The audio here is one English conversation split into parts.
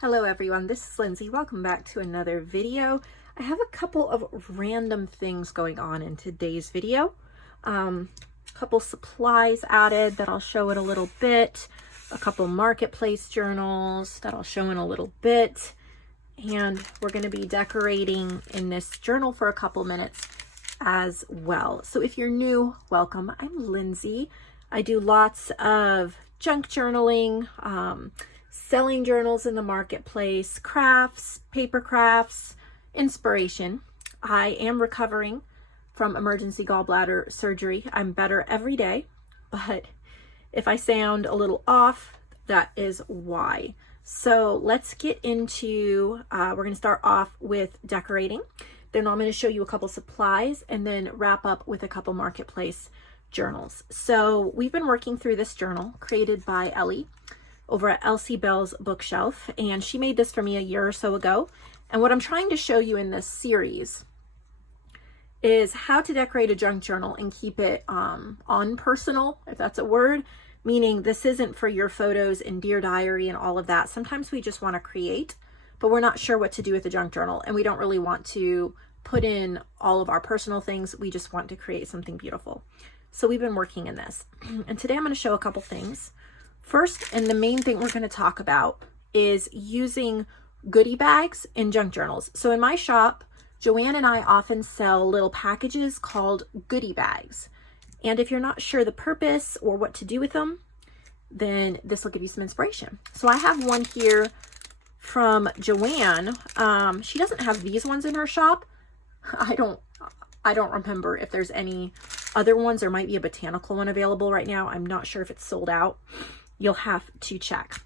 Hello everyone, this is Lindsay. Welcome back to another video. I have a couple of random things going on in today's video. A couple supplies added that I'll show in a little bit, a couple marketplace journals that I'll show in a little bit, and we're going to be decorating in this journal for a couple minutes as well. So if you're new, welcome. I'm Lindsay. I do lots of junk journaling, selling journals in the marketplace, crafts, paper crafts, inspiration. I am recovering from emergency gallbladder surgery. I'm better every day, but if I sound a little off, that is why. So let's get into, we're going to start off with decorating. Then I'm going to show you a couple supplies and then wrap up with a couple marketplace journals. So we've been working through this journal created by Ellie over at Elsie Bell's Bookshelf, and she made this for me a year or so ago. And what I'm trying to show you in this series is how to decorate a junk journal and keep it unpersonal, if that's a word, meaning this isn't for your photos and Dear Diary and all of that. Sometimes we just want to create, but we're not sure what to do with the junk journal, and we don't really want to put in all of our personal things. We just want to create something beautiful. So we've been working in this, and today I'm going to show a couple things. First, and the main thing we're going to talk about is using goodie bags in junk journals. So in my shop, JoAnn and I often sell little packages called goodie bags. And if you're not sure the purpose or what to do with them, then this will give you some inspiration. So I have one here from JoAnn. She doesn't have these ones in her shop. I don't remember if there's any other ones. There might be a botanical one available right now. I'm not sure if it's sold out. You'll have to check.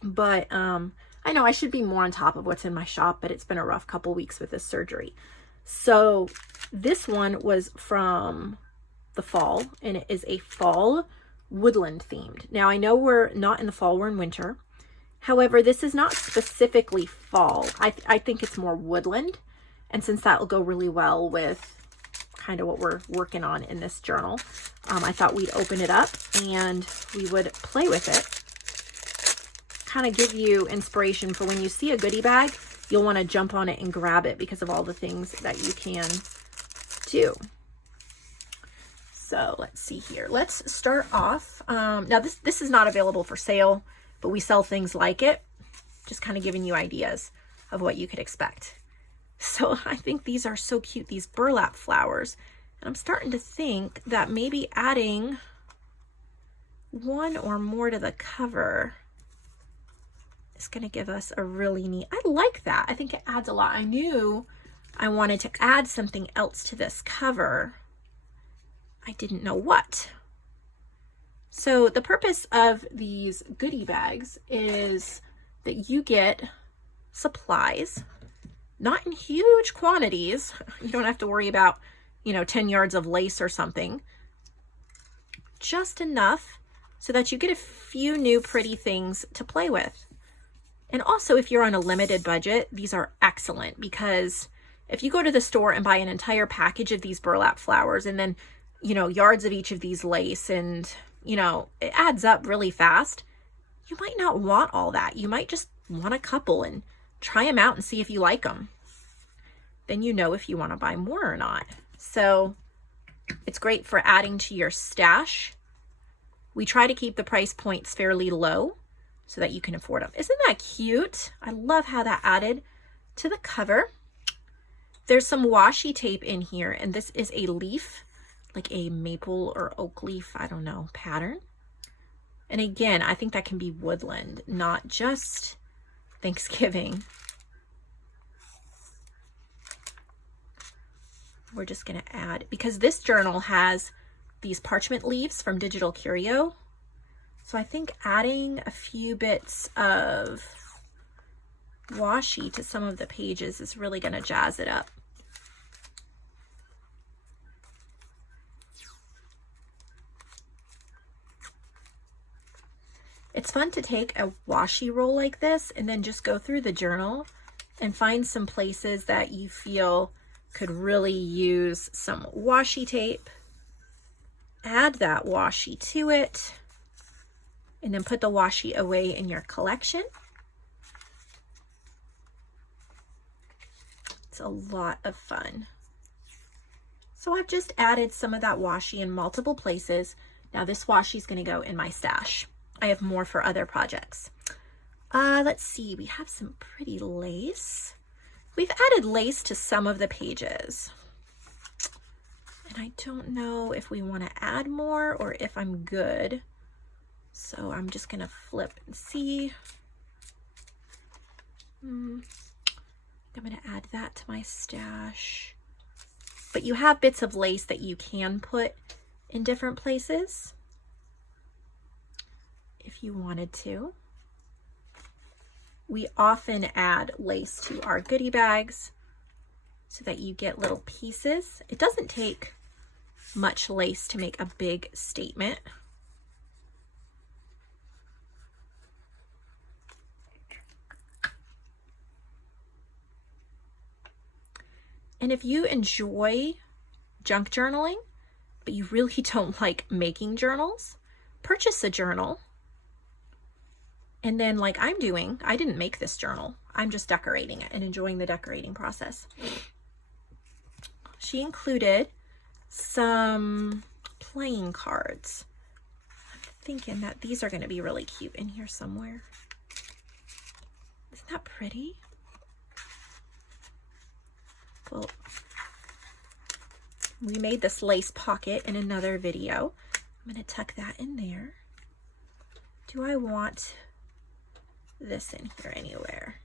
But I know I should be more on top of what's in my shop, but it's been a rough couple weeks with this surgery. So this one was from the fall, and it is a fall woodland themed. Now I know we're not in the fall, we're in winter. However, this is not specifically fall. I think it's more woodland. And since that will go really well with kind of what we're working on in this journal, I thought we'd open it up and we would play with it. Kind of give you inspiration for when you see a goodie bag, you'll want to jump on it and grab it because of all the things that you can do. So let's see here. Let's start off. Now this is not available for sale, but we sell things like it. Just kind of giving you ideas of what you could expect. So I think these are so cute, these burlap flowers. And I'm starting to think that maybe adding one or more to the cover is going to give us a really neat, I like that. I think it adds a lot. I knew I wanted to add something else to this cover. I didn't know what. So the purpose of these goodie bags is that you get supplies, not in huge quantities. You don't have to worry about, 10 yards of lace or something. Just enough so that you get a few new pretty things to play with. And also, if you're on a limited budget, these are excellent because if you go to the store and buy an entire package of these burlap flowers and then, yards of each of these lace and, it adds up really fast, you might not want all that. You might just want a couple and try them out and see if you like them. Then you know if you want to buy more or not. So it's great for adding to your stash. We try to keep the price points fairly low so that you can afford them. Isn't that cute? I love how that added to the cover. There's some washi tape in here, and this is a leaf, like a maple or oak leaf, I don't know, pattern. And again, I think that can be woodland, not just Thanksgiving. We're just going to add, because this journal has these parchment leaves from Digital Curio. So I think adding a few bits of washi to some of the pages is really going to jazz it up. It's fun to take a washi roll like this and then just go through the journal and find some places that you feel could really use some washi tape. Add that washi to it and then put the washi away in your collection. It's a lot of fun. So I've just added some of that washi in multiple places. Now this washi is going to go in my stash. I have more for other projects. Let's see, we have some pretty lace. We've added lace to some of the pages. And I don't know if we want to add more or if I'm good. So I'm just going to flip and see. I'm going to add that to my stash. But you have bits of lace that you can put in different places if you wanted to. We often add lace to our goodie bags so that you get little pieces. It doesn't take much lace to make a big statement. And if you enjoy junk journaling, but you really don't like making journals, purchase a journal. And then like I'm doing, I didn't make this journal. I'm just decorating it and enjoying the decorating process. She included some playing cards. I'm thinking that these are going to be really cute in here somewhere. Isn't that pretty? Well, we made this lace pocket in another video. I'm going to tuck that in there. Do I want this in here anywhere?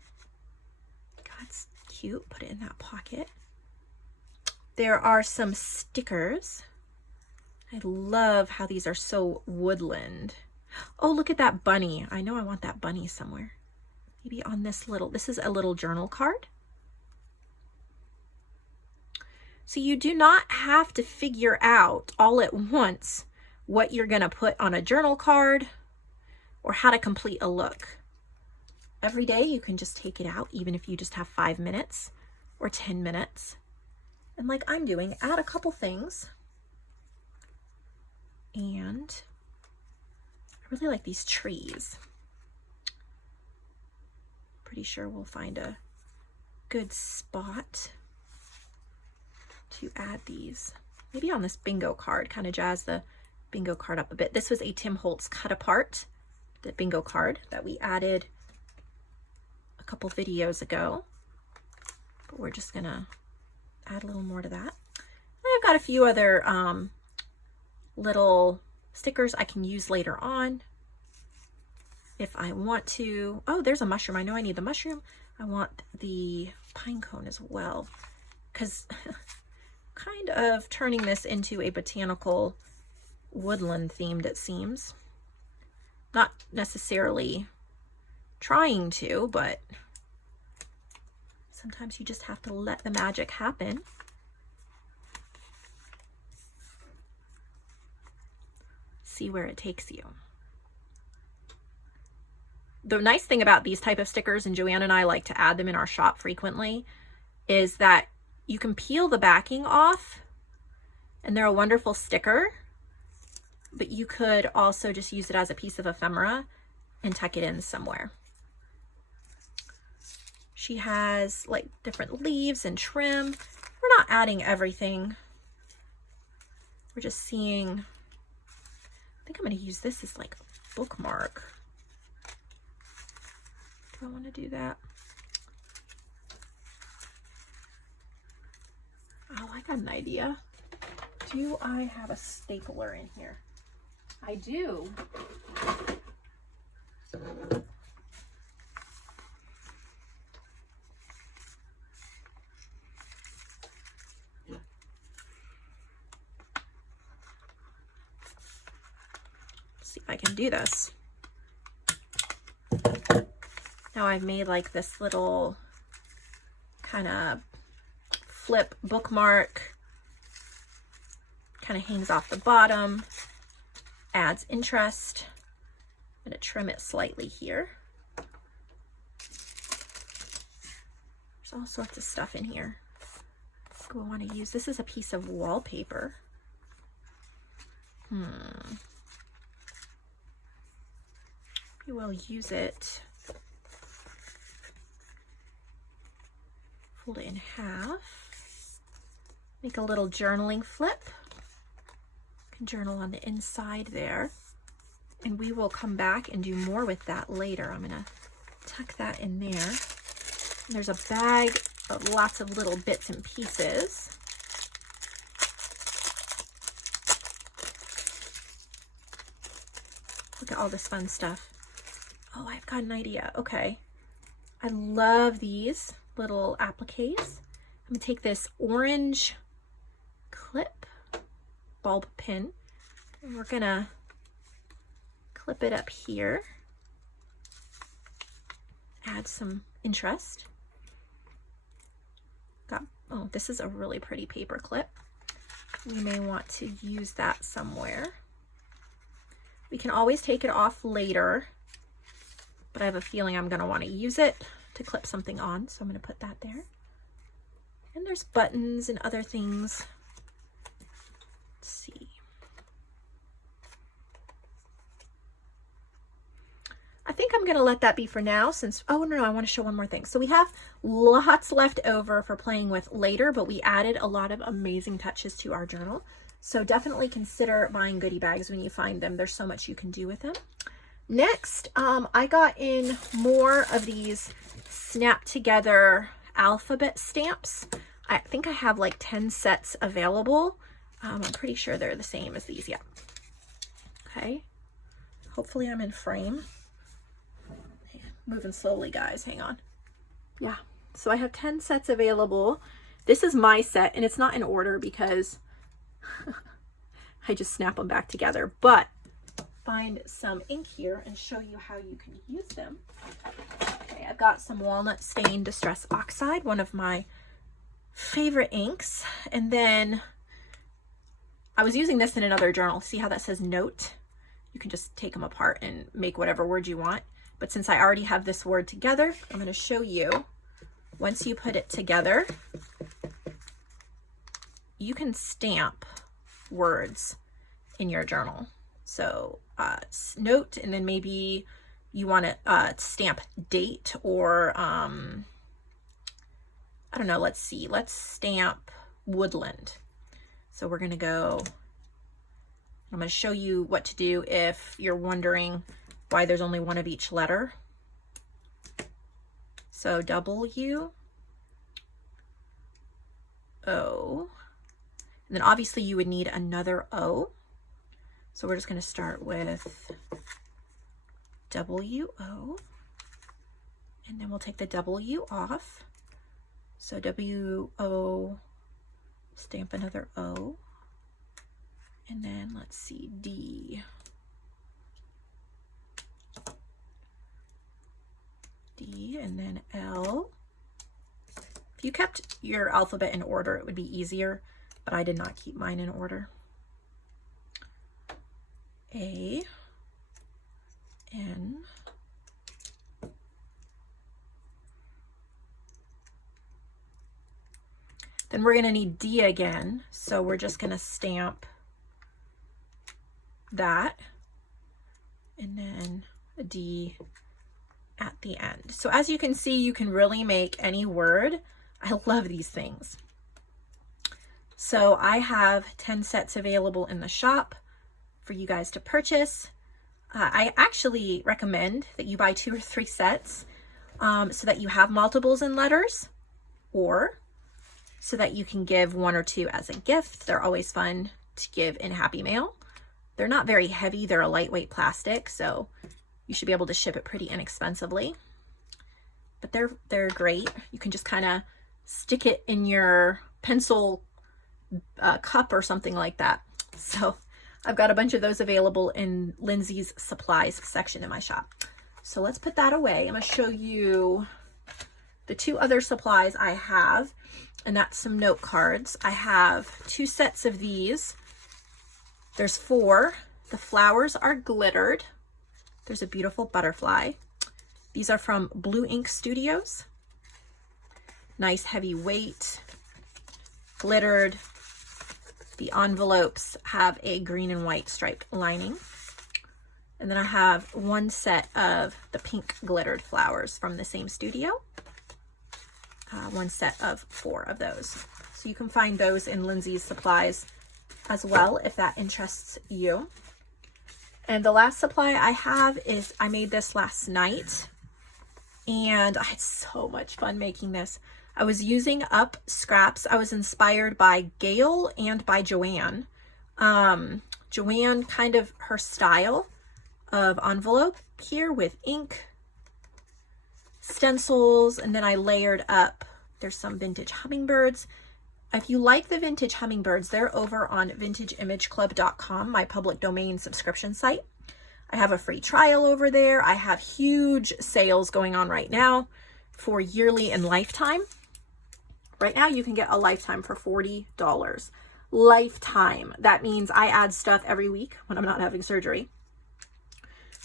That's cute. Put it in that pocket. There are some stickers. I love how these are so woodland. Oh, look at that bunny. I know I want that bunny somewhere. Maybe on this little, this is a little journal card. So you do not have to figure out all at once what you're going to put on a journal card or how to complete a look. Every day you can just take it out, even if you just have 5 minutes or 10 minutes. And like I'm doing, add a couple things. And I really like these trees. Pretty sure we'll find a good spot to add these. Maybe on this bingo card, kind of jazz the bingo card up a bit. This was a Tim Holtz cut apart, the bingo card that we added a couple videos ago. But we're just gonna add a little more to that. And I've got a few other little stickers I can use later on if I want to. Oh, there's a mushroom. I know I need the mushroom. I want the pine cone as well, because kind of turning this into a botanical woodland themed, it seems. Not necessarily trying to, but sometimes you just have to let the magic happen. See where it takes you. The nice thing about these type of stickers, and JoAnn and I like to add them in our shop frequently, is that you can peel the backing off and they're a wonderful sticker, but you could also just use it as a piece of ephemera and tuck it in somewhere. She has like different leaves and trim. We're not adding everything. We're just seeing, I think I'm going to use this as like a bookmark. Do I want to do that? Oh, I got an idea. Do I have a stapler in here? I do. Let's see if I can do this. Now I've made like this little kind of flip bookmark, kind of hangs off the bottom, adds interest. I'm going to trim it slightly here. There's all sorts of stuff in here. Do I want to use, this is a piece of wallpaper. Maybe we'll use it fold it in half, make a little journaling flip. You can journal on the inside there, and we will come back and do more with that later. I'm gonna tuck that in there. And there's a bag of lots of little bits and pieces. Look at all this fun stuff. Oh, I've got an idea. Okay. I love these little appliques. I'm gonna take this orange clip, bulb pin, and we're gonna clip it up here. Add some interest. Oh, this is a really pretty paper clip. We may want to use that somewhere. We can always take it off later, but I have a feeling I'm gonna wanna use it to clip something on, so I'm gonna put that there. And there's buttons and other things. Let's see. I think I'm gonna let that be for now since, oh no, I wanna show one more thing. So we have lots left over for playing with later, but we added a lot of amazing touches to our journal. So definitely consider buying goodie bags when you find them. There's so much you can do with them. Next, I got in more of these snap together alphabet stamps. I think I have like 10 sets available. I'm pretty sure they're the same as these, yeah. Okay, hopefully I'm in frame. Moving slowly, guys, hang on. Yeah, so I have 10 sets available. This is my set, and it's not in order because I just snap them back together, but find some ink here and show you how you can use them. Okay, I've got some walnut stain distress oxide, one of my favorite inks, and then I was using this in another journal. See how that says note? You can just take them apart and make whatever word you want. But since I already have this word together, I'm going to show you, once you put it together, you can stamp words in your journal. So note, and then maybe you want to stamp date, or I don't know, let's see, let's stamp woodland. So we're going to go, I'm going to show you what to do if you're wondering why there's only one of each letter. So W, O, and then obviously you would need another O. So we're just going to start with W-O, and then we'll take the W off. So W-O, stamp another O, and then let's see, D. D, and then L. If you kept your alphabet in order, it would be easier, but I did not keep mine in order. A, N, then we're going to need D again, so we're just going to stamp that, and then a D at the end. So as you can see, you can really make any word. I love these things. So I have 10 sets available in the shop for you guys to purchase. I actually recommend that you buy 2 or 3 sets so that you have multiples in letters, or so that you can give 1 or 2 as a gift. They're always fun to give in Happy Mail. They're not very heavy. They're a lightweight plastic, so you should be able to ship it pretty inexpensively. But they're great. You can just kind of stick it in your pencil cup or something like that. So I've got a bunch of those available in Lindsay's supplies section in my shop. So let's put that away. I'm going to show you the 2 other supplies I have, and that's some note cards. I have 2 sets of these. There's 4. The flowers are glittered. There's a beautiful butterfly. These are from Blue Ink Studios. Nice heavy weight, glittered. The envelopes have a green and white striped lining. And then I have 1 set of the pink glittered flowers from the same studio. one set of 4 of those. So you can find those in Lindsay's Supplies as well if that interests you. And the last supply I have is, I made this last night and I had so much fun making this. I was using up scraps. I was inspired by Gail and by JoAnn. JoAnn, kind of her style of envelope here with ink, stencils, and then I layered up. There's some vintage hummingbirds. If you like the vintage hummingbirds, they're over on vintageimageclub.com, my public domain subscription site. I have a free trial over there. I have huge sales going on right now for yearly and lifetime. Right now you can get a lifetime for $40. Lifetime. That means I add stuff every week when I'm not having surgery.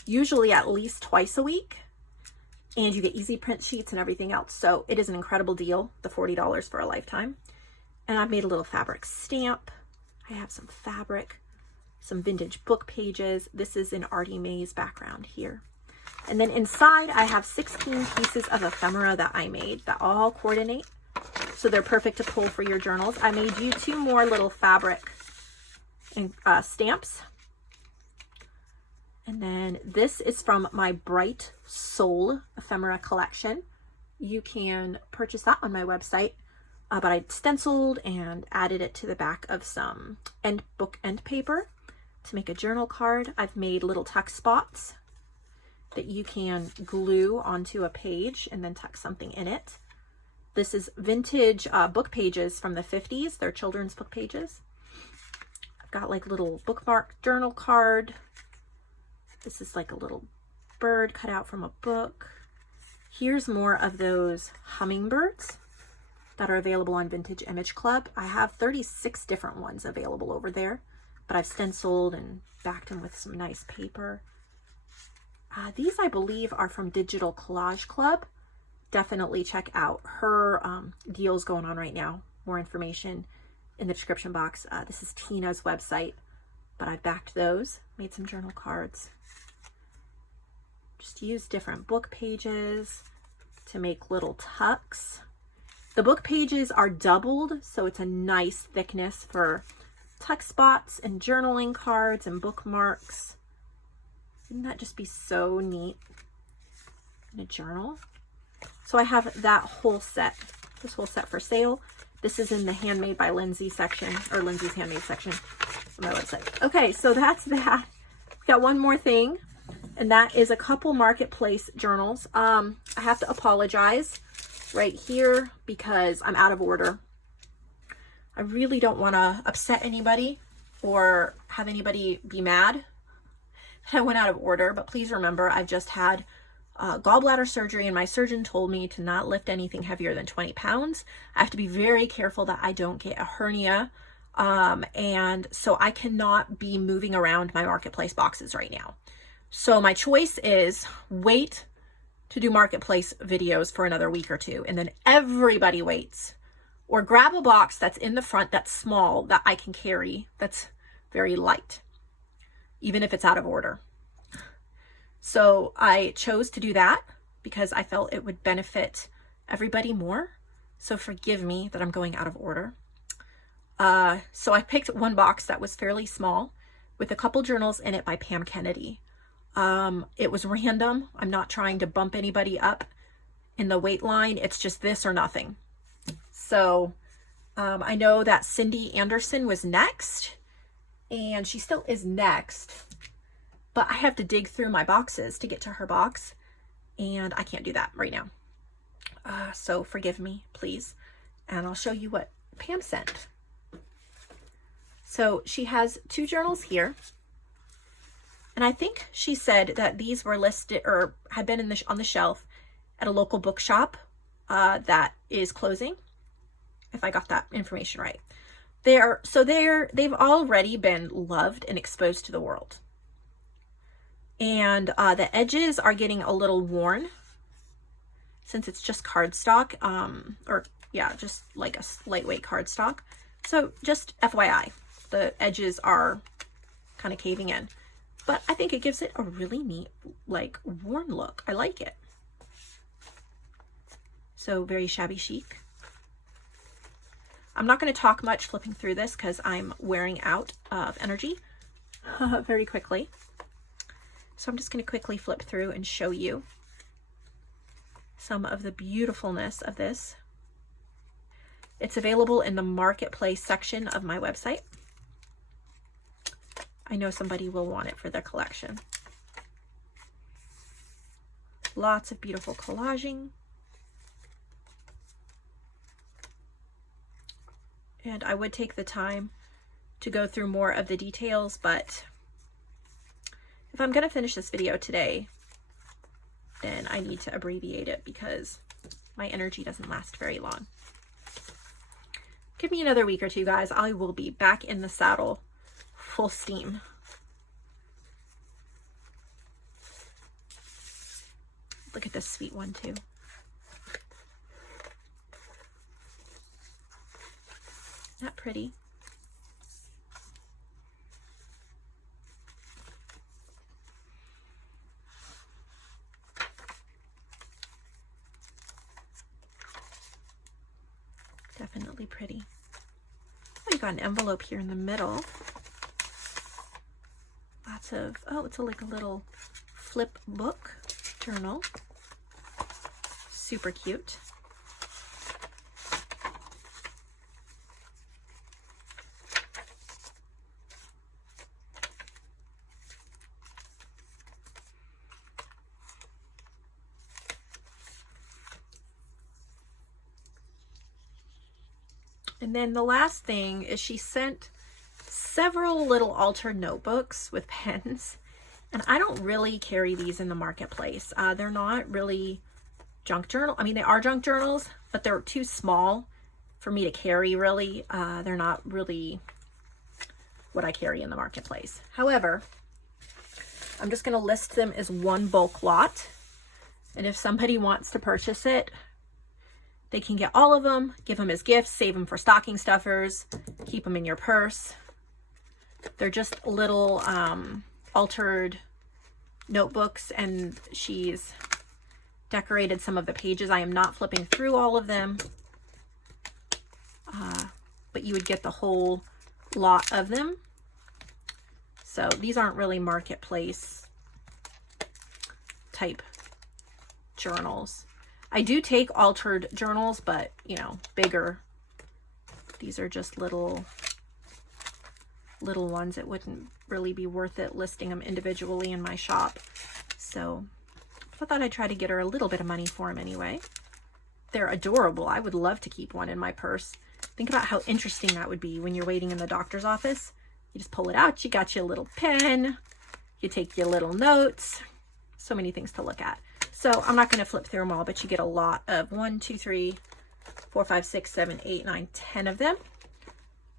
Usually at least twice a week. And you get easy print sheets and everything else. So it is an incredible deal, the $40 for a lifetime. And I've made a little fabric stamp. I have some fabric, some vintage book pages. This is an Artie Mae's background here. And then inside I have 16 pieces of ephemera that I made that all coordinate. So they're perfect to pull for your journals. I made you 2 more little fabric and stamps. And then this is from my Bright Soul ephemera collection. You can purchase that on my website. But I stenciled and added it to the back of some book end paper to make a journal card. I've made little tuck spots that you can glue onto a page and then tuck something in it. This is vintage book pages from the 50s. They're children's book pages. I've got like little bookmark journal card. This is like a little bird cut out from a book. Here's more of those hummingbirds that are available on Vintage Image Club. I have 36 different ones available over there, but I've stenciled and backed them with some nice paper. These I believe are from Digital Collage Club. Definitely check out her deals going on right now. More information in the description box. This is Tina's website, but I've backed those, made some journal cards. Just use different book pages to make little tucks. The book pages are doubled, so it's a nice thickness for tuck spots and journaling cards and bookmarks. Wouldn't that just be so neat in a journal? So I have that whole set, this whole set for sale. This is in the Handmade by Lindsay section, or Lindsay's Handmade section on my website. Okay, so that's that. We've got one more thing, and that is a couple marketplace journals. I have to apologize right here because I'm out of order. I really don't want to upset anybody or have anybody be mad that I went out of order, but please remember I've just had gallbladder surgery and my surgeon told me to not lift anything heavier than 20 pounds. I have to be very careful that I don't get a hernia, and so I cannot be moving around my marketplace boxes right now. So my choice is wait to do marketplace videos for another week or 2, and then everybody waits, or grab a box that's in the front that's small that I can carry, that's very light, even if it's out of order. So I chose to do that because I felt it would benefit everybody more. So forgive me that I'm going out of order. So I picked one box that was fairly small with a couple journals in it by Pam Kennedy. It was random. I'm not trying to bump anybody up in the weight line. It's just this or nothing. So I know that Cindy Anderson was next, and she still is next, but I have to dig through my boxes to get to her box, and I can't do that right now. So forgive me, please. And I'll show you what Pam sent. So she has 2 journals here. And I think she said that these were listed or had been on the shelf at a local bookshop that is closing, if I got that information right. They've already been loved and exposed to the world. And the edges are getting a little worn since it's just cardstock, just like a lightweight cardstock. So just FYI, the edges are kind of caving in. But I think it gives it a really neat, like, worn look. I like it. So very shabby chic. I'm not going to talk much flipping through this because I'm wearing out of energy very quickly. So I'm just going to quickly flip through and show you some of the beautifulness of this. It's available in the marketplace section of my website. I know somebody will want it for their collection. Lots of beautiful collaging. And I would take the time to go through more of the details, but if I'm going to finish this video today, then I need to abbreviate it because my energy doesn't last very long. Give me another week or two, guys. I will be back in the saddle full steam. Look at this sweet one too. Isn't that pretty? Definitely pretty. Oh, you got an envelope here in the middle. Lots of, oh, it's like a little flip book journal. Super cute. And then the last thing is she sent several little altered notebooks with pens. And I don't really carry these in the marketplace. They're not really junk journal. I mean, they are junk journals, but they're too small for me to carry really. They're not really what I carry in the marketplace. However, I'm just going to list them as one bulk lot. And if somebody wants to purchase it, they can get all of them, give them as gifts, save them for stocking stuffers, keep them in your purse. They're just little altered notebooks, and she's decorated some of the pages. I am not flipping through all of them, but you would get the whole lot of them. So these aren't really marketplace type journals. I do take altered journals, but you know, bigger. These are just little ones. It wouldn't really be worth it listing them individually in my shop. So I thought I'd try to get her a little bit of money for them anyway. They're adorable. I would love to keep one in my purse. Think about how interesting that would be when you're waiting in the doctor's office. You just pull it out. You got your little pen. You take your little notes. So many things to look at. So I'm not going to flip through them all, but you get a lot of 1, 2, 3, 4, 5, 6, 7, 8, 9, 10 of them.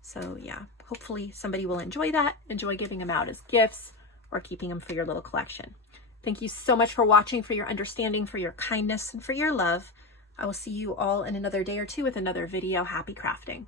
So yeah, hopefully somebody will enjoy that, enjoy giving them out as gifts or keeping them for your little collection. Thank you so much for watching, for your understanding, for your kindness, and for your love. I will see you all in another day or two with another video. Happy crafting.